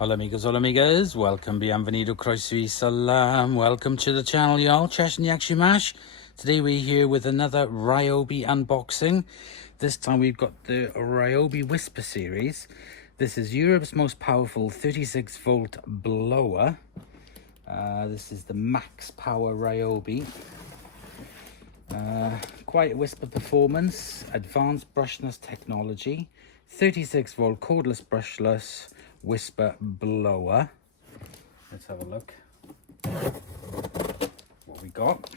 Hola amigos, hola amigas, welcome, bienvenido, croeso salam, welcome to the channel y'all, Chesh and Yakshimash. Today we're here with another Ryobi unboxing. This time we've got the Ryobi Whisper series. This is Europe's most powerful 36 volt blower. This is the max power Ryobi. Quiet whisper performance, advanced brushless technology, 36 volt cordless brushless whisper blower. Let's have a look what we got.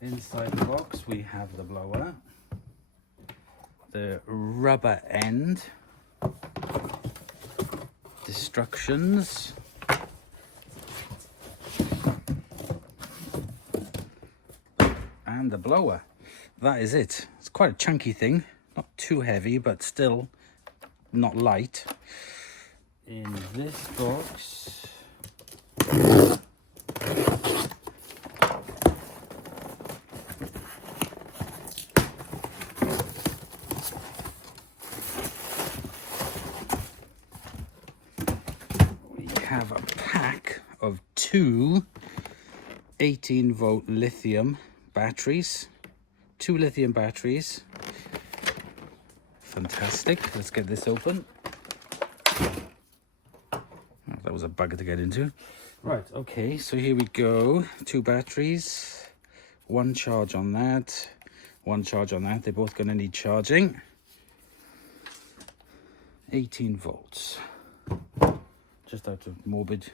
Inside the box we have the blower, the rubber end, instructions, and the blower. That is it. It's quite a chunky thing, not too heavy but still not light. In this box we have a pack of two 18 volt lithium batteries. 2 lithium batteries. Fantastic. Let's get this open. Oh, that was a bugger to get into. Right, okay, so here we go. 2 batteries. 1 charge on that. 1 charge on that. They're both going to need charging. 18 volts. Just out of morbid.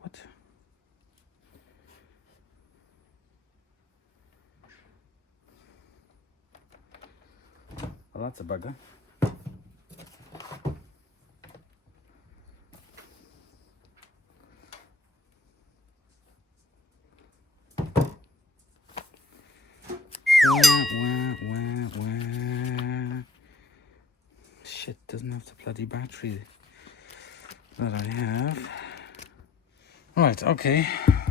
What? Well, that's a bugger. Shit, doesn't have the bloody battery that I have. Right, okay.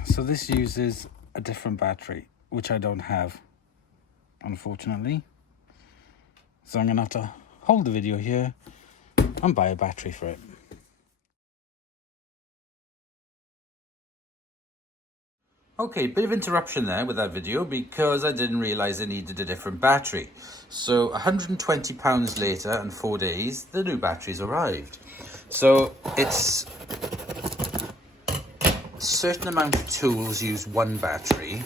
So this uses a different battery, which I don't have, unfortunately. So I'm going to have to hold the video here and buy a battery for it. Okay, bit of interruption there with that video because I didn't realize I needed a different battery. So £120 later and 4 days, the new battery's arrived. So it's a certain amount of tools use one battery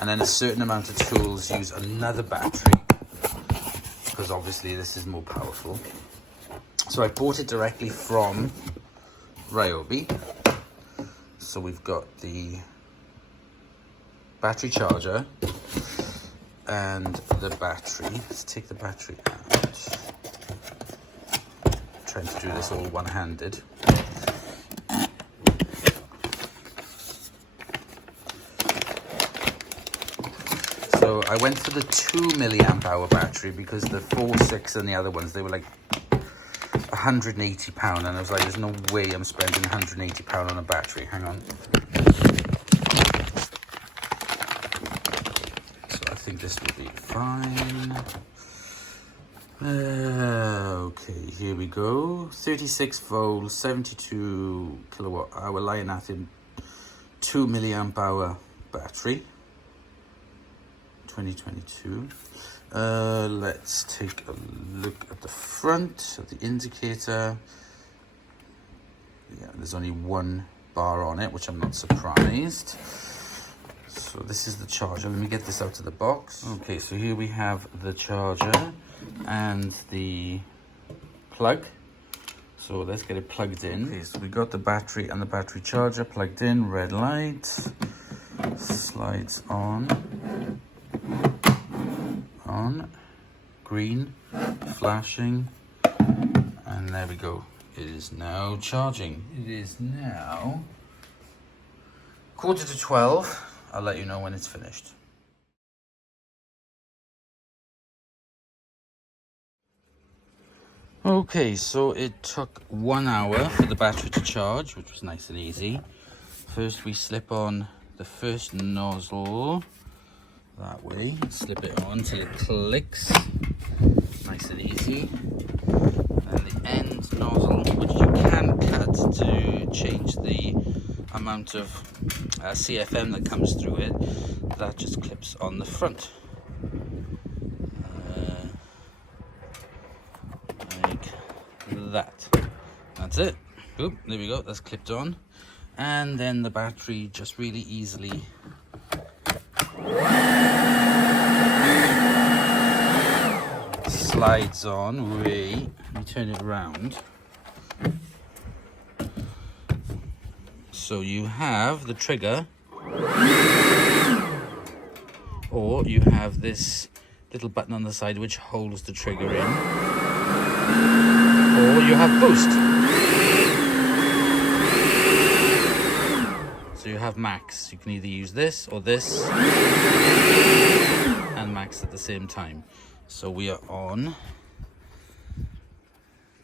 and then a certain amount of tools use another battery, because obviously this is more powerful. So I bought it directly from Ryobi. So we've got the battery charger and the battery. Let's take the battery out. I'm trying to do this all one-handed. So I went for the 2 milliamp hour battery because the 4.6 and the other ones, they were like £180, and I was like, there's no way I'm spending £180 on a battery. Hang on. So I think this will be fine. Okay, here we go. 36 volt, 72 kilowatt hour Lithium 2 milliamp hour battery. 2022. Let's take a look at the front of the indicator. Yeah, there's only 1 bar on it, which I'm not surprised. So this is the charger. Let me get this out of the box. Okay, so here we have the charger and the plug. So let's get it plugged in. Okay, so we got the battery and the battery charger plugged in. Red light slides on, green, flashing, and there we go. It is now charging. It is now 11:45. I'll let you know when it's finished. Okay, so it took 1 hour for the battery to charge, which was nice and easy. First we slip on the first nozzle that way. Slip it on till it clicks. Nice and easy. And the end nozzle, which you can cut to change the amount of CFM that comes through it, that just clips on the front. Like that. That's it. Boop, there we go, that's clipped on. And then the battery just really easily slides on. Wait, let me turn it around. So you have the trigger, or you have this little button on the side which holds the trigger in, or you have boost. So you have max. You can either use this or this, and max at the same time. So we are on.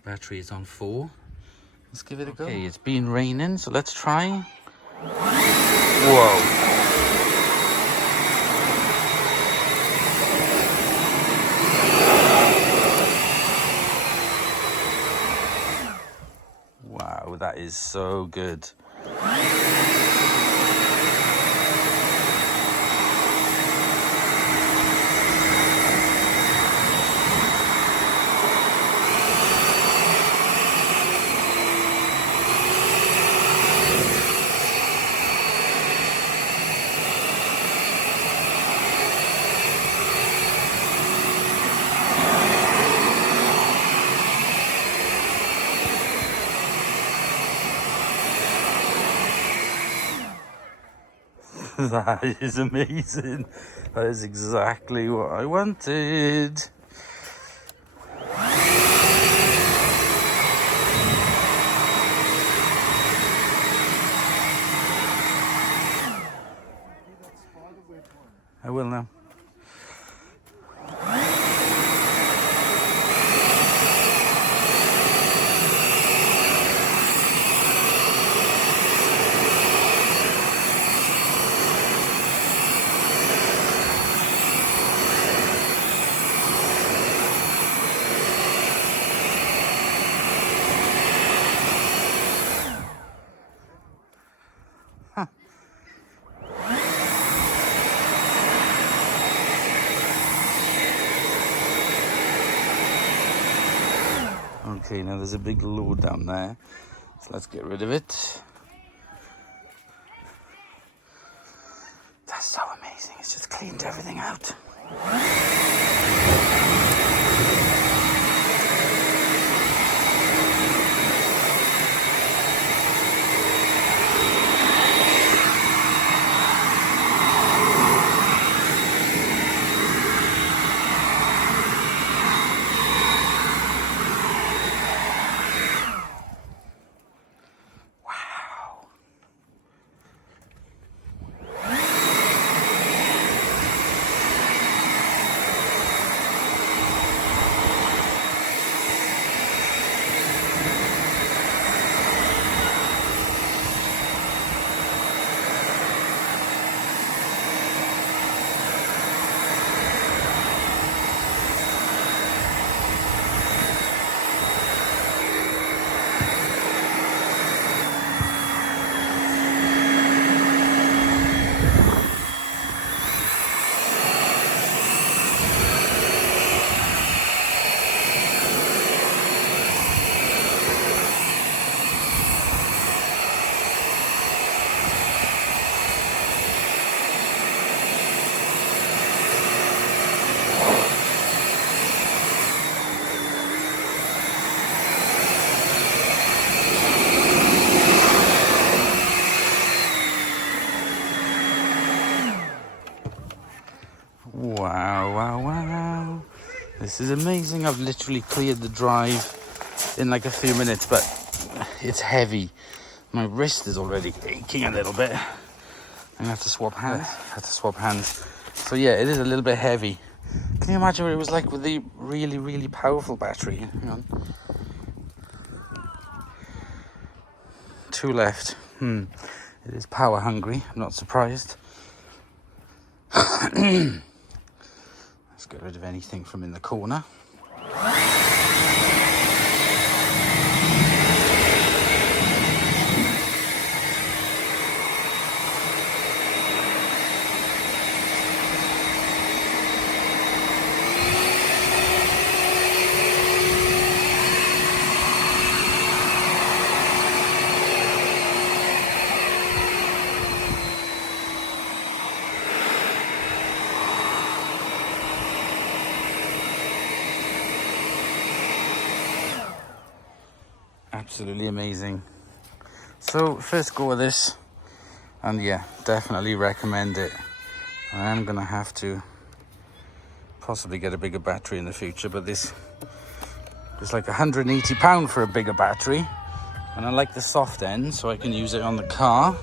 Battery is on 4. Let's give it a go. Okay, it's been raining, so let's try. Whoa. Wow, that is so good. That is amazing. That is exactly what I wanted. I will now. Okay, now there's a big load down there, so let's get rid of it. That's so amazing, it's just cleaned everything out. Wow, wow, wow. This is amazing. I've literally cleared the drive in like a few minutes, but it's heavy. My wrist is already aching a little bit. I'm gonna have to swap hands. So yeah, it is a little bit heavy. Can you imagine what it was like with the really, really powerful battery? Hang on. 2 left. It is power hungry, I'm not surprised. Let's get rid of anything from in the corner. Absolutely amazing. So first go with this, and yeah, definitely recommend it. I am gonna have to possibly get a bigger battery in the future, but this is like £180 for a bigger battery, and I like the soft end so I can use it on the car.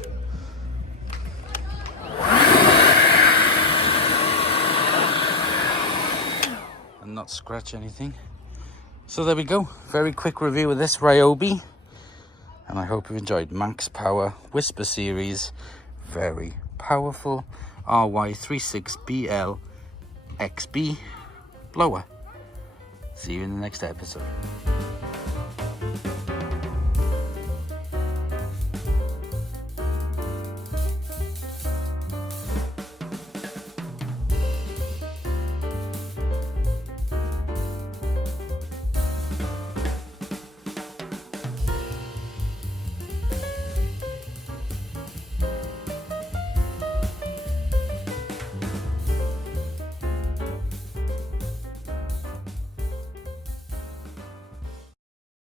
And not scratch anything. So there we go, very quick review of this Ryobi, and I hope you enjoyed. Max Power Whisper Series, very powerful RY36BLXB blower. See you in the next episode.